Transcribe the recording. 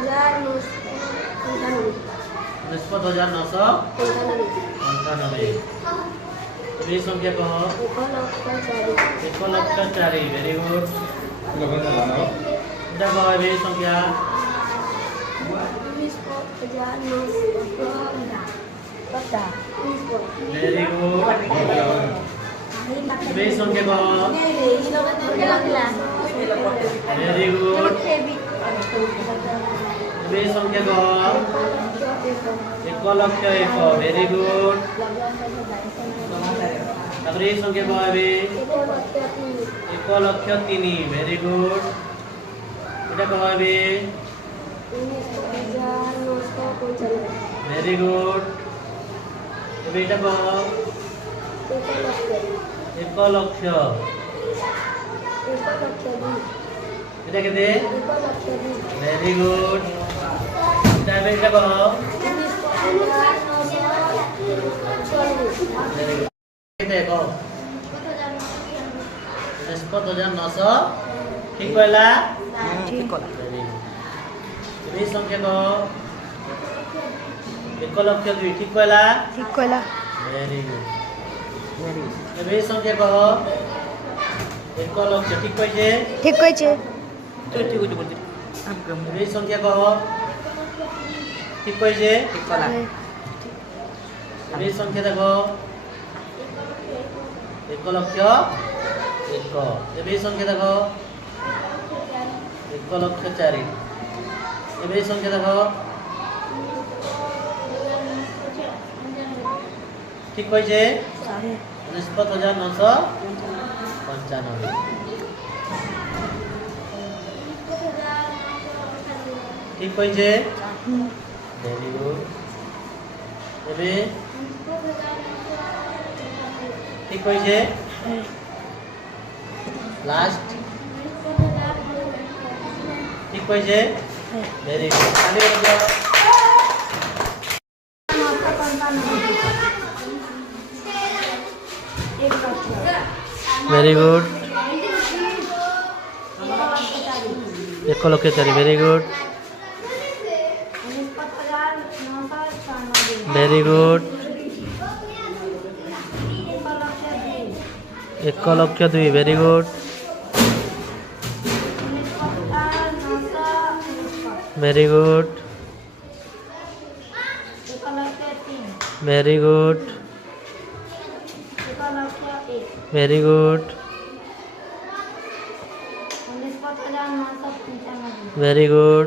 $49,998। এই সংখ্যা কহ 1,04,000। Very good. এটা কহ এই সংখ্যা 20,950। Very good. এই সংখ্যা কহ ভেরি গুড। এই সংখ্যা কহ 1,01,000। Very good. তারপরে এই সংখ্যা কহ হবে 1,03,000। Very good. এটা কহ হবে 19,995। Very good. এবার এটা কহ 1,00,000। এটা কেটে ভেরি গুড। তারপরে এটা কহ দেখো 19,900। ঠিক কইলা? ঠিক কলা। এই সংখ্যা কহ 1,02,000। ঠিক কইলা? ঠিক কইলা। Very good. এই সংখ্যা কহ 1,00,000। ঠিক কইছে? ঠিক কইছে। এই সংখ্যা কহ ঠিক কইছে? ঠিক কলা। এই সংখ্যা দেখো 1,01,000। এই সংখ্যা দেখো 1,04,000। এই সংখ্যা দেখো ঠিক কইছে? 19,995। ঠিক কইছে? Very good. এবে ঠিক কইছে? লাস্ট ঠিক কইছে? Very good. তালি বাজাও। Very good. 1,04,000। Very good. Very good. 1,02,000। Very good. Very good. Very good. Very good. Very good.